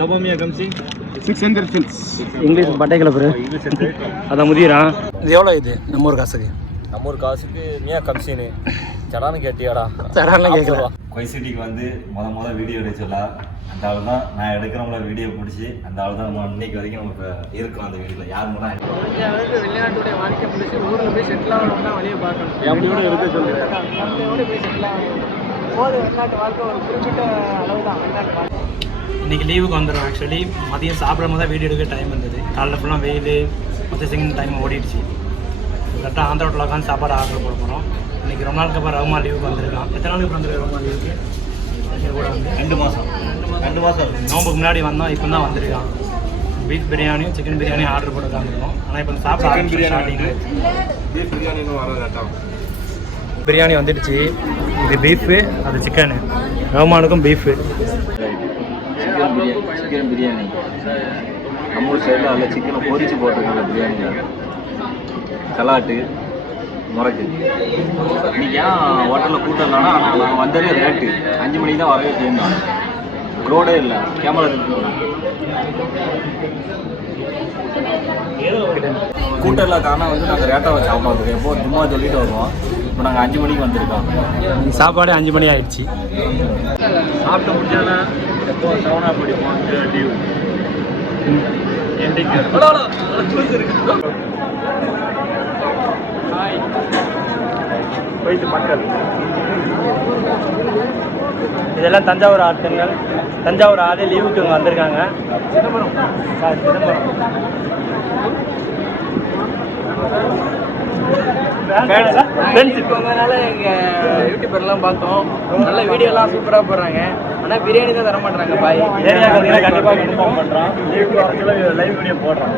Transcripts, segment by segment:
Sabamia Kamsi 600 fills. English பட்டைக்கில் பேர் English set. அதான் முதியரா இது எவ்வளோ இது நம்ம ஊர் காசுக்கு நம்ம ஒரு காசுக்கு மியா கம்சினு சடான்னு கேட்டியாடா சடான்லாம் கேட்கல கொய்சிட்டிக்கு வந்து முத வீடியோ எடுச்சல அந்த ஆள் தான் நான் எடுக்கிறவங்கள வீடியோ பிடிச்சி அந்த ஆள் தான் நம்ம இன்னைக்கு வரைக்கும் நமக்கு இருக்கோம் அந்த வீடியோவில் யார் மூலம் வெளிநாட்டுடைய வாழ்க்கை முடிச்சு ஊரில் போய் செட்டில் ஆகணும் தான் வழியை பார்க்கணும் எப்படியோட எடுத்து சொல்லுறேன் ஃபேமிலியோடு போய் செட்டில் ஆகணும் போது வெளிநாட்டு வாழ்க்கை ஒரு குறிப்பிட்ட அளவு தான் வெளிநாட்டு வாழ்க்கை. இன்றைக்கி லீவுக்கு வந்துடும். ஆக்சுவலி மதியம் சாப்பிடும் போது தான் வீடியோ எடுக்க டைம் இருந்தது. காலைல ஃபுல்லாக வெயில் மற்ற செகண்ட் டைம் ஓடிடுச்சு. கரெக்டாக ஆந்திரா ஹோட்டலில் உட்காந்து சாப்பாடு ஆர்டர் போட போகிறோம். இன்றைக்கி ரொம்ப நாளுக்கு அப்புறம் ரகுமா லீவுக்கு வந்திருக்கான். எத்தனை நாளுக்கு வந்துருக்கு ரகுமா லீவுக்கு? கூட வந்து 2 மாதம் நோம்புக்கு முன்னாடி வந்தோம். இப்போ தான் வந்திருக்கான். பீஃப் பிரியாணியும் சிக்கன் பிரியாணியும் ஆர்டர் போட்டு உட்காந்துருக்கோம். ஆனால் இப்போ சாப்பிட பிரியாணி பீஃப் பிரியாணி இன்னும் வர லேட்டாகும். பிரியாணி வந்துடுச்சு. இது பீஃபு, அது சிக்கனு. ரகுமானுக்கும் பீஃபு. சிக்கன் பிரியாணி நம்ம ஊர் சைடில் அதில் சிக்கனை பொரிச்சு போட்டிருக்காங்க. பிரியாணியில் சலாட்டு முறைக்கு இன்றைக்கி ஏன் ஹோட்டலில் கூட்டம் இல்லைன்னா நான் வந்ததே ரேட்டு 5 மணிக்கு தான் வரவே செய்யணும். க்ரோடே இல்லை. கேமரா கூட்டம் இல்லை காரணம் வந்து நாங்கள் ரேட்டாக வச்சு சாப்பிட்றோம். எப்போ சும்மா சொல்லிட்டு வருவோம். இப்போ நாங்கள் 5 மணிக்கு வந்திருக்கோம். சாப்பாடு 5 மணி ஆயிடுச்சு. சாப்பிட்டு முடிஞ்சானா எப்போ சவனா பிடிப்போம். டியூ போயிட்டு மக்கள் இதெல்லாம் தஞ்சாவூர் ஆட்கள். தஞ்சாவூர் ஆளே லீவுக்கு இங்கே வந்திருக்காங்க. சிதம்பரம் வந்ததுனால எங்கள் யூடியூபர்லாம் பார்த்தோம். நல்ல வீடியோலாம் சூப்பராக போடுறாங்க. ஆனால் பிரியாணி தான் தர மாட்டாங்க. பாய் ஏரியா கண்டிப்பாக கண்டிப்பாக இன்ஃபார்ம் பண்ணுறோம். லீவுக்கு வரத்துல லைவ் வீடியோ போடுறோம்.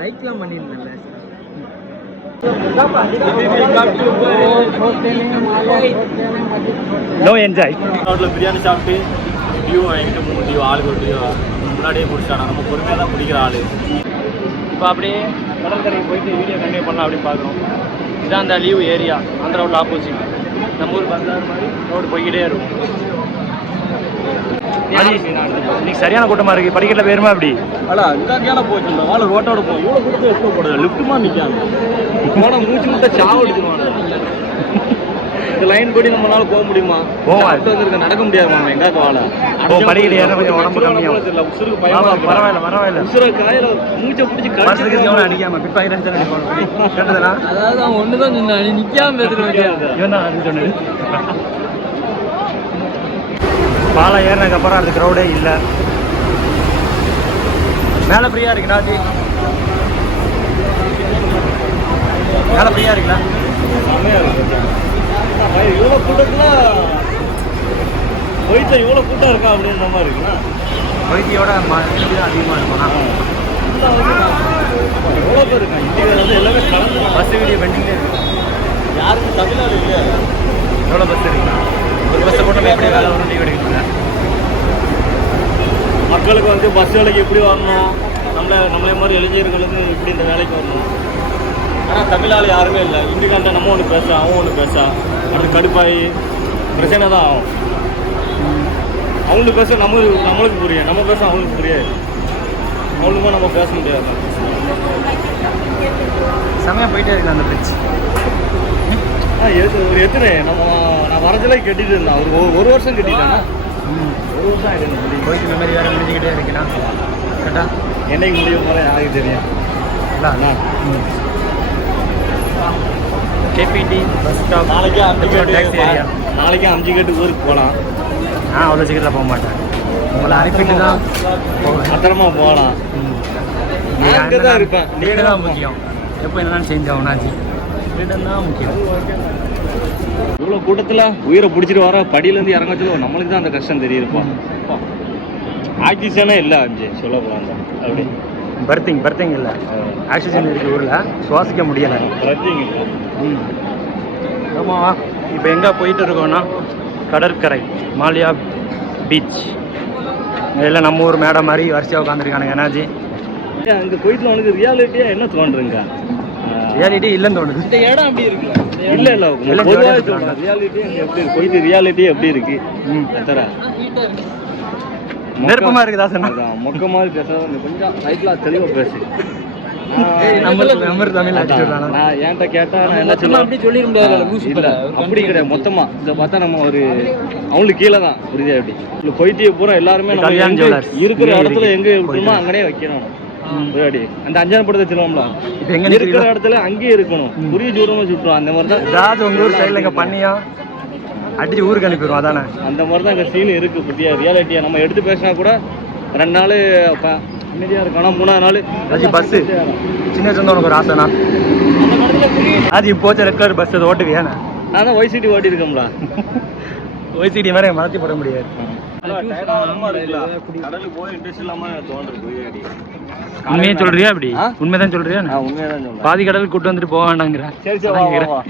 லைக்லாம் பண்ணியிருந்தேன்ல. No enjoy. ஹோட்டலில் பிரியாணி சாப்பிட்டு டியூ வாங்கிட்டு 3 டியூ ஆளுக்கு ஒரு டியூ முன்னாடியே முடிச்சானா. நம்ம பொறுமையாக தான் பிடிக்கிற ஆள். இப்போ அப்படியே கடற்கரைக்கு போயிட்டு வீடியோ கண்டினியூ பண்ணலாம் அப்படின்னு பார்க்குறோம். இதுதான் அந்த லீவ் ஏரியா. ஆந்திரா ரோட்டில் ஆப்போசிட். நம்ம ஊர் பந்தார் மாதிரி ரோடு போய்கிட்டே இருக்கும். இன்னைக்கு சரியான கூட்டமாக இருக்குது. படிக்கட்டில் போயிருமா அப்படி? அல்ல இங்கே போச்சு. இந்த வாழை ரோட்டோட போகும். இவ்வளோ கொடுத்து எவ்வளோ போடுது. லிஃப்ட்டுமா நிற்காங்க. போனால் மூச்சு முட்டை சாவு எடுத்துருவாங்க. இந்த லைன் படி நம்மளால போக முடியுமா? வந்துருக்கு நடக்க முடியாதுமா. எங்காக்க வாழை படிக்கட்டு ஏற கொஞ்சம் உடம்பு கம்மியாக உசுருக்கு பயமா. பரவாயில்ல உசுரை காயில மூச்சை பிடிச்சி அடிக்காம கேட்டதா? அதாவது அவன் ஒன்று தான் சொன்னான், நிற்காம பேசுகிறேன். இவன் தான் அது சொன்னது. பாலம் ஏறினதுக்கப்புறம் அது க்ரௌடே இல்லை. மேலே ஃப்ரீயாக இருக்குண்ணா. அது மேலே ஃப்ரீயாக இருக்குண்ணா. செம்மையாக இருக்கு. இவ்வளோ கூட்டத்தில் போயிட்டு இவ்வளோ கூட்டம் இருக்கா அப்படின்ற மாதிரி இருக்குண்ணா. வைத்தியோட அதிகமாக இருக்கும்ண்ணா. எவ்வளோ பேர் இருக்கா? இந்தியாவில் வந்து எல்லாமே கலந்து பஸ் வீடியோ பெண்டிங்லேயே இருக்கு. யாருக்கும் தமிழ்நாடு இல்லையா? எவ்வளோ பஸ் இருக்குண்ணா? ஒரு பஸ்ஸை போட்டு எப்படி வேலை வரும் லீவ் எடுக்கல. மக்களுக்கு வந்து பஸ் வேலைக்கு எப்படி வரணும், நம்மளே மாதிரி இளைஞர்களுக்கு இப்படி இந்த வேலைக்கு வரணும். ஆனால் தமிழால் யாருமே இல்லை. இண்டிகாண்ட நம்ம ஒன்று பேச அவன் ஒன்று பேச அது கடுப்பாகி பிரச்சனை தான் ஆகும். அவங்களுக்கு பேச நம்மளுக்கு புரியும், நம்ம பேச அவங்களுக்கு புரியாது. அவங்களுக்கும் நம்ம பேச முடியாது. செம்மையாக போயிட்டே இருக்கு அந்த பிரிட்ஜ். ஒரு எத்தனை நான் வரதுல கட்டிட்டு இருந்தேன். ஒரு வருஷம் கட்டிட்டேன்னா 1 வருஷம் ஆகிடுது. போயிட்டு மெமரி வேறு முடிஞ்சுக்கிட்டே இருக்குண்ணா. கரெக்டா என்னைக்கு முடியும் போல யாருக்கு தெரியும். KBD bus stop. நாளைக்கே 5 கேட்டு ஊருக்கு போகலாம். அவ்வளோ சீக்கிரத்தில் போக மாட்டேன். உங்களை அனுப்பிட்டு தான் பத்திரமா போகலாம். நான் தான் இருப்பேன். வீடு தான் முக்கியம். எப்போ என்னென்னு சேஞ்ச் ஆகும்னாச்சு. வீடு தான் முக்கியம். இவ்வளோ கூட்டத்தில் உயிரை பிடிச்சிட்டு வர படியிலேருந்து இறங்க வச்சு நம்மளுக்கு தான் அந்த கஷ்டம் தெரியுதுப்பா. ஆக்சிஜனே இல்லை அஞ்சு சொல்ல போகிறாங்க. அப்படி பர்த்திங் இல்லை. ஆக்சிஜன் இருக்குது ஊரில், சுவாசிக்க முடியலை. பர்த்திங் இல்லை. ஆமாம். இப்போ எங்கே போயிட்டு இருக்கோன்னா கடற்கரை மாலியா பீச். இதெல்லாம் நம்ம ஊர் மேடம் மாதிரி வரிசையாக உட்காந்துருக்கானுங்க. என்னாச்சு அங்கே போயிட்டு உனக்கு ரியாலிட்டியாக என்ன தோன்றுங்க? ரியாலிட்டி இல்லைன்னு தோணுது. இந்த இடம் அப்படி இருக்குல்ல. இல்லை இல்லை பொதுவாக சொல்கிறேன் ரியாலிட்டி எப்படி இருக்கு போயிட்டு ரியாலிட்டி எப்படி இருக்கு தர நெருப்பமாக இருக்குதா சார் மொக்க மாதிரி பேசுறது கொஞ்சம் லைட்டில் தெளிவாக பேசு நம்பர் தமிழ் நான் என்கிட்ட கேட்டா நான் என்ன சொல்லுவேன் அப்படி சொல்லிட முடியாது இல்ல அப்படி கிடையாது மொத்தமா இதை பார்த்தா நம்ம ஒரு அவங்களுக்கு கீழே தான் புரியுதா எப்படி இல்லை போயிட்டு பூரா எல்லாருமே நம்ம இருக்கிற இடத்துல எங்க விட்டுருமோ அங்கனே வைக்கணும் புரியாடி அந்த அஞ்சாம் படத்தை சொல்லுவோம்ல இருக்கிற இடத்துல அங்கேயே இருக்கணும் புரிய தூரமா சுட்டுரும் அந்த மாதிரி தான் ஏதாவது உங்க ஊர் சைடில் இங்கே பண்ணியா அடிச்சு ஊருக்கு அனுப்பிடுவோம் அதானே அந்த மாதிரி தான் இங்கே சீன் இருக்கு புத்தியா ரியாலிட்டியா நம்ம எடுத்து பேசினா கூட 2 நாள் நிம்மதியாக இருக்கும் ஆனால் 3ஆவது நாள் ராஜி பஸ்ஸு சின்ன சொந்த உனக்கு ஒரு ஆசைண்ணா ராஜி போச்ச ரெட் கலர் பஸ் அதை ஓட்டுவியா நான் தான் ஒய்சிட்டி ஓட்டி இருக்கோம்ல ஒய்சிடி மாதிரி மாற்றி போட முடியாது கடலுக்கு போய் இன்ட்ரெஸ்ட் இல்லாமல் தோன்றுது உண்மையே சொல்றியா அப்படி உண்மைதான் சொல்றியா உண்மையாக தான் சொல்றேன் பாதி கடலுக்கு கூட்டு வந்துட்டு போக வேண்டாங்கிற சரி சரி வா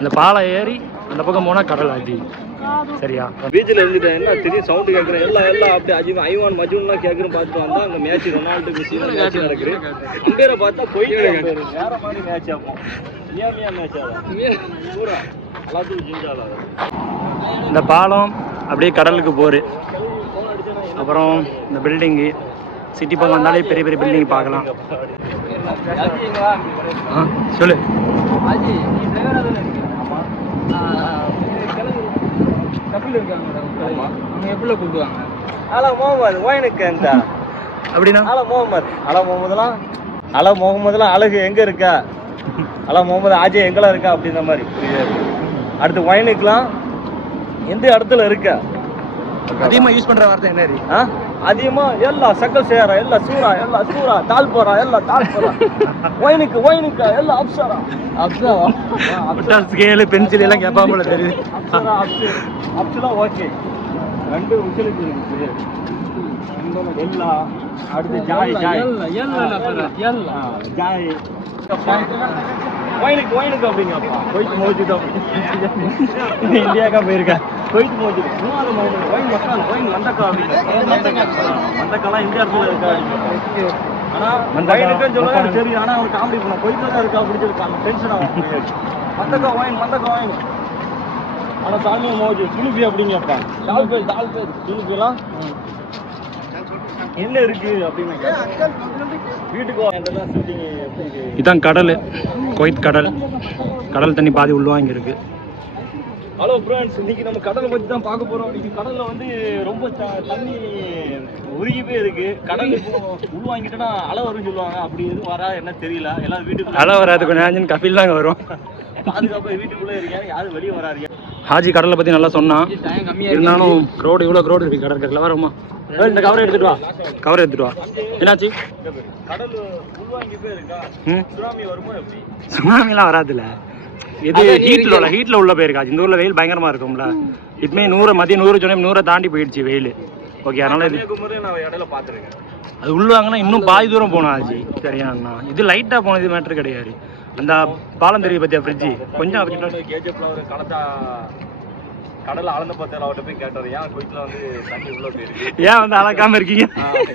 இந்த பாலை ஏறி அந்த பக்கம் போனால் கடல் ஆச்சு சரியா பீச்சில் இருந்துட்டேன் என்ன திடீர் சவுண்டு கேட்குறேன் எல்லாம் அப்படியே ஐவான் மஜூன்லாம் கேட்குறேன் பார்த்துட்டு வந்தா அங்கே மேட்ச் ரொனால்டு மெஸ்ஸி மேட்ச் நடக்குது அம்பேரை பார்த்தா போயிட்டு வேற மாதிரி மேட்ச் ஆகும் மியா மேட்ச் ஆகும் பூரா எல்லாத்துக்கும் ஜிஞ்சாலும் இந்த பாலம் அப்படியே கடலுக்கு போகுது அப்புறம் இந்த பில்டிங்கு சிட்டி பக்கம் வந்தாலே பெரிய பெரிய பில்டிங் பார்க்கலாம் சொல்லு எப்படி கூப்பிடுவாங்க அலா முகமது ஒயினுக்கு அந்த அப்படின்னா அலா முகமதுலாம் அழகு எங்க இருக்கா அலா முகமது ஆஜய் எங்கெல்லாம் இருக்கா அப்படின்ற மாதிரி அடுத்து ஒயினுக்குலாம் எந்த இடத்துல இருக்கா அதிகமாக யூஸ் பண்ணுற வார்த்தை என்ன அதிகமா எல்லாம் சக்கல் சேரா எல்லாம் சூரா தால் போறா எல்லாம் தால் போறா ஒயினுக்கு எல்லாம் அப்சரா ஸ்கேலு பென்சில் எல்லாம் கேட்பாமல தெரியுது அப்சலாம் ஓகே 2 உச்சலுக்கு இருக்கு எல்லாம் அடுத்து ஜாய் ஒயினுக்கு அப்படிங்கப்பா போயிட்டு மோஜிட்டோம் இந்தியாக்கா போயிருக்கேன் போயிட்டு மோஜிட்டு ஒயின் மசாலா ஒயின் மண்டக்கா மண்டக்காலாம் இந்த இடத்துல இருக்கா ஆனா ஒயினுக்குன்னு சொல்லுவாங்க சரி ஆனா அவனுக்கு காமெடி பண்ண போயிட்டு தான் இருக்கா அப்படின்னு சொல்லி டென்ஷன் ஆகும் மண்டக்கா ஒயின் ஆனா சாமி மோஜி சுலுபி அப்படிங்கப்பா தால் பேர் சுலுபிலாம் என்ன இருக்கு அப்படின்னு வீட்டுக்கு இதான் கடல் குவைத் கடல் தண்ணி பாதி உள்வாங்கி இருக்கு. ஹலோ ஃப்ரெண்ட்ஸ், இன்னைக்கு நம்ம கடலை பற்றி தான் பார்க்க போகிறோம். இன்னைக்கு கடலில் வந்து ரொம்ப தண்ணி உருகி போய் இருக்கு. கடல் உள்வாங்கிட்டோன்னா அலை வரும்னு சொல்லுவாங்க. அப்படி எதுவும் வரா என்ன தெரியல. எல்லாரும் வீட்டுக்கு அலை வராது, கொஞ்சம் நேரம் கஃபில் தாங்க வரும். பாதுகாப்பாக வீட்டுக்குள்ளே இருக்கேன், யாரும் வெளியே வராருங்க. ஹாஜி கடலை பற்றி நல்லா சொன்னான். இருந்தாலும் க்ரௌடு இவ்வளோ க்ரௌடு இருக்கு கடற்கரையில். வருமா இந்த கவரை எடுத்துட்டு வா, கவரை எடுத்துட்டு வா. என்னாச்சு? கடல் உள்வாங்கி போய் இருக்கா, சுனாமி வருமோ? எப்படி சுனாமிலாம் வராதுல்ல, இது ஹீட்ல உள்ள போயிருக்கா. இந்த ஊர்ல வெயில் பயங்கரமா இருக்கும்ல. இதுமே 100 மதியம் 100 சொன்னேன், 100 தாண்டி போயிடுச்சு வெயில். ஓகே, அதனால இது நான் இடையில பார்த்துருக்கேன். அது உள்ளாங்கன்னா இன்னும் பாதி தூரம் போனோம் ஆச்சு. சரியா, இது லைட்டா போனது மேட்ரு கிடையாது. அந்த பாலம் தெரிய பத்தியா ஃப்ரிட்ஜி கொஞ்சம் கேஜிஎஃப்ல ஒரு கடலை அளந்து பார்த்தாரு. அவர்கிட்ட போய் கேட்டாரு, ஏன் குயிட்ல வந்து தண்ணி உள்ள போயிருக்கு, ஏன் வந்து அளக்காம இருக்கீங்க,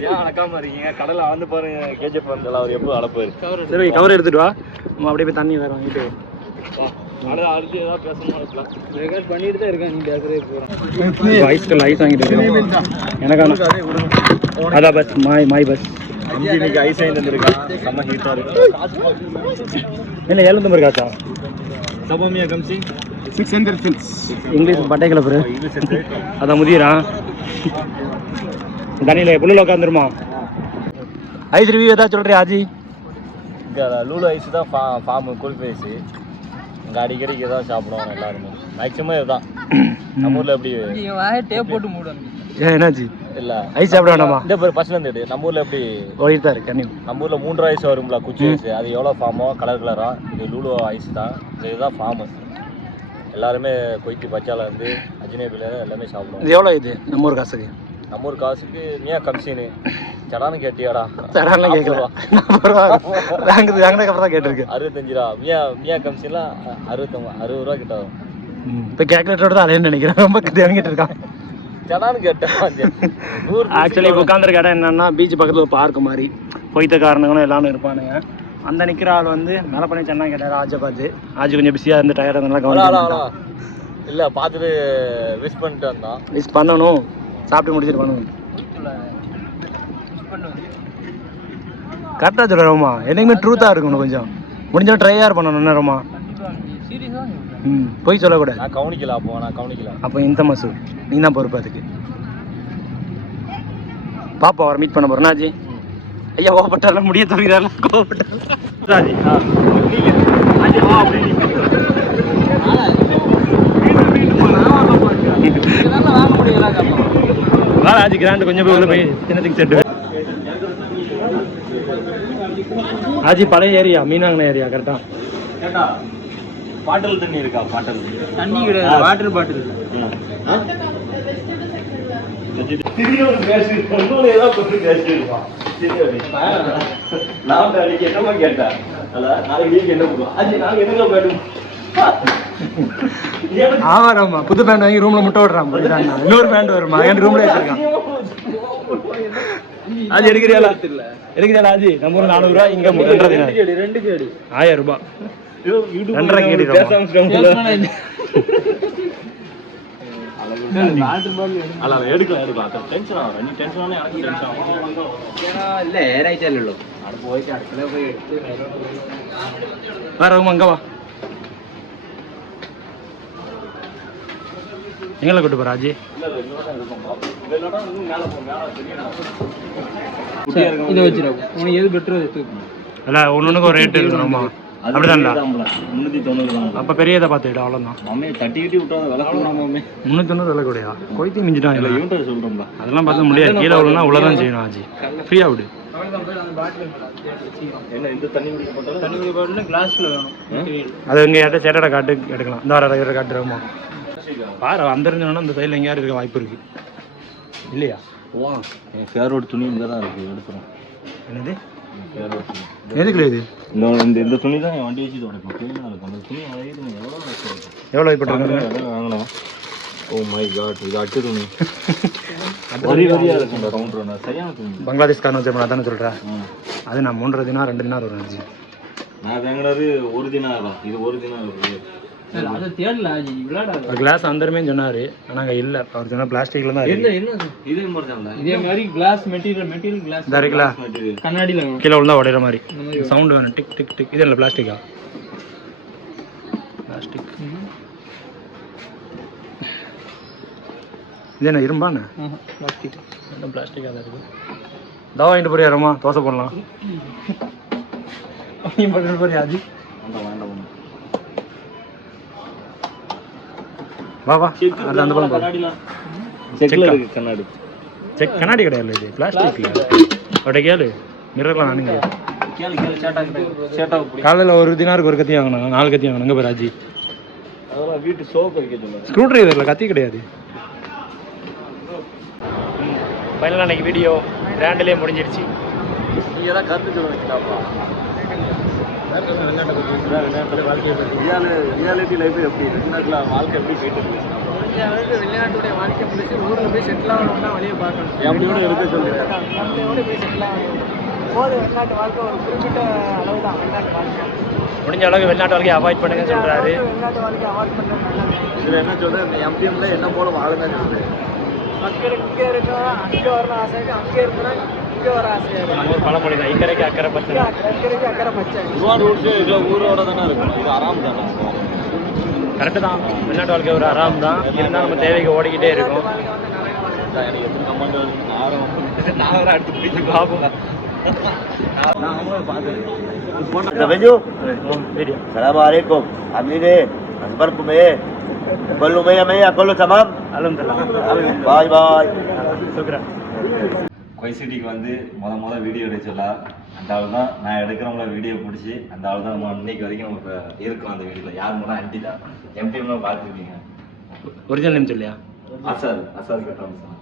ஏன் அளக்காம இருக்கீங்க, கடலை அளந்து பாருங்க கேஜிஎஃப் வந்து அவர் எப்போ அளப்பாரு. சரி, கவர் எடுத்துட்டு வா, அப்படியே போய் தண்ணி வேற வாங்கிட்டு அதான் பஸ் மாய் பஸ் ஐஸ் வாங்கிட்டு செம்ம ஹீட்டா இருக்கு. இல்லை 700 காசா சபோமியா கம்சி 600 fills. இங்கிலீஷ் பட்டை கிளப்புரு அதான் முதியரா தண்ணியில் புல்லில் உட்காந்துருமா. ஐஸ் ரிவ்யூ ஏதாவது சொல்கிறியா ஆஜி? இங்கே லூலு ஐஸ் தான் ஃபார்மு குல்ஃபி ஐஸு. இங்கே அடிக்கடிக்கு தான் சாப்பிடுவாங்க எல்லாருமே. மேக்ஸிமம் இதுதான். நம்ம ஊரில் எப்படி டேப் போட்டு மூடுவாங்க. ஏன் என்னாச்சு? இல்லை ஐஸ் சாப்பிட வேண்டாமா? இந்த பேர் ஃபர்ஸ்ட்லேருந்து நம்ம ஊரில் எப்படி ஓடிட்டு தான் இருக்கு. நம்ம ஊரில் 3 ஐஸ் வரும்ல, குச்சி ஐஸ். அது எவ்வளோ ஃபார்மோ கலராக. இது லூலு ஐஸ் தான், இதுதான் ஃபார்மு. எல்லாருமே கொய்த்தி பச்சால இருந்து அஜினேபில எல்லாமே சாப்பிடுவோம். இது எவ்வளோ? இது நம்ம ஊர் காசுக்கு? நம்ம ஊர் காசுக்கு மியா கம்சின்னு சடான்னு கேட்டியாடா? சடான்லாம் கேட்கல, அப்புறம் தான் கேட்டிருக்கு. 65 ரூபா. மியா கம்சின்லாம் 60 ரூபா கிட்ட வரும். இப்போ கேல்குலேட்டரோட தான் அலைன்னு நினைக்கிறேன். ரொம்ப தேங்கிட்டு இருக்கான். சடான்னு கேட்டேன். ஆக்சுவலி இப்போ உட்காந்துருக்க இடம் என்னன்னா, பீச் பக்கத்தில் ஒரு பார்க் மாதிரி. கொய்த்தக்காரனுங்களும் எல்லாரும் இருப்பானுங்க. அந்த நிற்கிற ஆள் வந்து மேலே பண்ணி சென்னா கேட்டார் ஆஜை பார்த்து. ஆஜி கொஞ்சம் பிஸியாக இருந்து டயர் இருந்தனால கவனிக்கலாம். இல்லை பார்த்துட்டு விஷ் பண்ணிட்டு வந்தான். விஷ் பண்ணணும், சாப்பிட்டு முடிச்சுட்டு பண்ணணும். கரெக்டாக சொல்லுறோமா, என்னைக்குமே ட்ரூத்தாக இருக்கணும். கொஞ்சம் முடிஞ்சால் ட்ரையாக பண்ணணும். என்னமா போய் சொல்லக்கூடாது. நான் கவனிக்கல. அப்போ இந்த மசூர் நீங்கள் தான் பொறுப்பு அதுக்கு. பாப்பா அவரை மீட் பண்ண போகிறேன். ஆஜி ஐயா கோவப்பட்டால முடிய தோறிதால கோவப்பட்டால ஆஜி ஆஜி கிராண்டு கொஞ்சம் போய் உள்ள போய் சின்னத்துக்கு செட்டு. ஆஜி பழைய ஏரியா, மீனாங்கன ஏரியா. கரெக்டா கேட்டா பாட்டில் தண்ணி இருக்கா? பாட்டில் தண்ணி கிடையாது, வாட்டர் பாட்டில். என்னமா கேட்டேன் என்ன ஆமாம். புது பேண்ட் வாங்கி ரூம்ல முட்டை விடுறான். இன்னொரு பேண்ட் வருமா என் ரூம்ல வச்சிருக்கான். அது எடுக்கிறியாலா? எடுக்கிறியாலா ஆஜி? நம்ம ஒரு 400 ரூபாய் இங்க 2 கேடி 1000 ரூபாய் 2.5 கேடி. எடுக்கலாம். டென்ஷன் ஆகும். நீ டென்ஷன் ஆனா எனக்கு டென்ஷன் ஆகும். இல்ல ஏறாயிட்டாலுള്ളൂ. அது போயிட்டு அடுத்த போய் எடுத்து வேற அங்க வா. எங்களை கூட்டு போற ஆஜி? இதை வச்சிருக்கோம். உனக்கு எது பெட்டரோ இல்ல ஒன்னொன்னுக்கு ஒரு ரேட் இருக்கணுமா? அப்படிதான்டா. 390 அப்ப பெரியதை பார்த்துக்கிட்டு அவ்வளோதான். மாமே தட்டி கிட்டி விட்டா விலை கூட மாமே 390 விலை கூடயா? கொய்த்தி மிஞ்சிட்டான். இல்லை யூனிட் சொல்கிறோம்ல, அதெல்லாம் பார்க்க முடியாது. கீழே விழுனா உள்ளதான் செய்யணும் ஆஜி. ஃப்ரீயா விடு. என்ன இந்த தண்ணி குடிக்க போட்டாலும் தண்ணி குடிக்க போட்டாலும் கிளாஸ்ல வேணும். அது இங்கே யார்ட்ட சேட்டடை காட்டு எடுக்கலாம். இந்த வர காட்டுறோமா பாரு. வந்துருந்தோன்னா இந்த சைடில் எங்கேயாவது இருக்க வாய்ப்பு இருக்கு இல்லையா? வா, என் ஃபேவரட் துணி இங்கே தான் இருக்குது. எடுத்துரும். என்னது எதுக்குல இது? இந்த துணி தான் என் வண்டி வச்சு தொடக்கும். க்ளீனாக இருக்கும். அந்த துணி எவ்வளோ போட்டுருக்காங்க? வாங்கலாம். ஓ மை காட், இது அட்டு துணி. வரி வரியாக இருக்கும். கவுண்டர் சரியான துணி. பங்களாதேஷ்காரன் வச்சு அதானே சொல்கிறேன். அது நான் 3.5 தினார் 2 தினார் வரும் ஆஜி. நான் வாங்கினது 1 தினார் தான். இது 1 தினார் இருக்குது. அது தேடல ஆஜி, விளையாடாது. கிளாஸ் அந்தருமே சொன்னார். ஆனால் அங்கே இல்லை. அவர் சொன்னால் பிளாஸ்டிக்கில் தான் இருக்கு. இதே மாதிரி தான். இதே மாதிரி கிளாஸ் மெட்டீரியல் கிளாஸ் இதாக இருக்குல்ல, கண்ணாடியில் கீழே விழுந்தா உடையிற மாதிரி சவுண்டு வேணும். Tick tick tick. இது இல்லை பிளாஸ்டிக்கா? பிளாஸ்டிக். இது என்ன இரும்பாண்ணே? பிளாஸ்டிக். என்ன பிளாஸ்டிக்காக தான் இருக்குது. தவா வாங்கிட்டு போறியாரம்மா? தோசை போடலாம். போட்டு போறியா ஆஜி? வா வா. அது அந்த பக்கம் கண்ணாடி செக். கண்ணாடி கிடையாது, இது பிளாஸ்டிக். அவட்ட கேளு. மிரர்லாம் நானுங்க காலையில் 1 தினாருக்கு 1 கத்தி வாங்கினாங்க. 4 கத்தி வாங்கினாங்க. பேர் ராஜி அதெல்லாம் வீட்டு சோப்பு வைக்க. ஸ்க்ரூ ட்ரைவரில் கத்தி கிடையாது. ஃபைனலாக அன்றைக்கி வீடியோ கிராண்டிலே முடிஞ்சிருச்சு. நீங்கள் தான் கற்று சொல்ல வச்சுட்டாப்பா. ரியாலிட்டி லைஃப் எப்படி வெளிநாட்டில் வாழ்க்கை எப்படி போயிட்டு இருக்கு? வெளிநாட்டுடைய வாழ்க்கை முடிச்சு ஊரில் போய் செட்டில் ஆகணும்னா வழியை பார்க்கணும். எப்படியோட இருக்க சொல்லுங்க. ஃபேமிலியோடு போய் செட்டில் ஆகணும். போது வெளிநாட்டு வாழ்க்கை ஒரு குறிப்பிட்ட அளவு தான். வெளிநாட்டு வாழ்க்கை முடிஞ்ச அளவுக்கு வெளிநாட்டு வாழ்க்கையை அவாய்ட் பண்ணுங்கன்னு சொல்கிறாரு. வெளிநாட்டு வாழ்க்கையை அவாய்ட் பண்ணுறது நல்லது. இதில் என்ன சொல்கிறேன், எம்பிஎம்ல என்ன போல வாழுங்கன்னு சொல்கிறேன். மக்களுக்கு இங்கே இருக்கணும், அங்கே வரணும் ஆசை இருக்குது. அங்கே இருக்கணும், இங்கே வர ஆசையாக இருக்குது. ஒரு பழமொழி தான், இக்கரைக்கு அக்கறை பச்சை. அக்கறைக்கு அக்கறை பச்சை. இதுவான் ரூட்ஸு இதில் ஊரோட தானே இருக்கும். இது ஆறாம் தானே. கரெக்டு தான். வெளிநாட்டு வாழ்க்கை ஒரு ஆறாம் தான். இருந்தால் நம்ம தேவைக்கு ஓடிக்கிட்டே இருக்கும். எனக்கு எத்தனை கமெண்ட் வருது நான் வேறு அடுத்து பிடிச்சி பார்ப்போம். السلام عليكم عاملين ايه؟ اخباركم ايه؟ كله 100 100 كله تمام؟ باي باي. கொய்சிட்டிக்கு வந்து முத வீடியோ எடுச்சல அந்த ஆள் தான். நான் எடுக்கிறவங்கள வீடியோ பிடிச்சி அந்த ஆள் தான் நம்ம இன்னைக்கு வரைக்கும் நம்ம இருக்கோம் அந்த வீடியோவில். யார் மூலம் ஆண்டி தான். எம்பிஎம்லாம் பார்த்துருக்கீங்க. ஒரிஜினல் நேம் சொல்லியா? असाद कटाम साहब.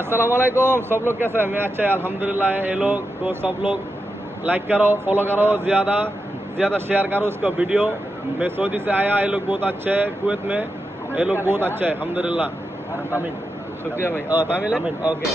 अस्सलाम वालेकुम. सब लोग कैसे हैं? मैं अच्छा है अल्हम्दुलिल्लाह. ये लोग तो सब लोग लाइक करो, फॉलो करो, ज़्यादा शेयर करो उसका वीडियो. मैं सऊदी से आया. ये लोग बहुत अच्छे हैं कुवैत में. ये लोग बहुत अच्छे हैं अल्हम्दुलिल्लाह. शुक्रिया भाई. तमिल है? ओके.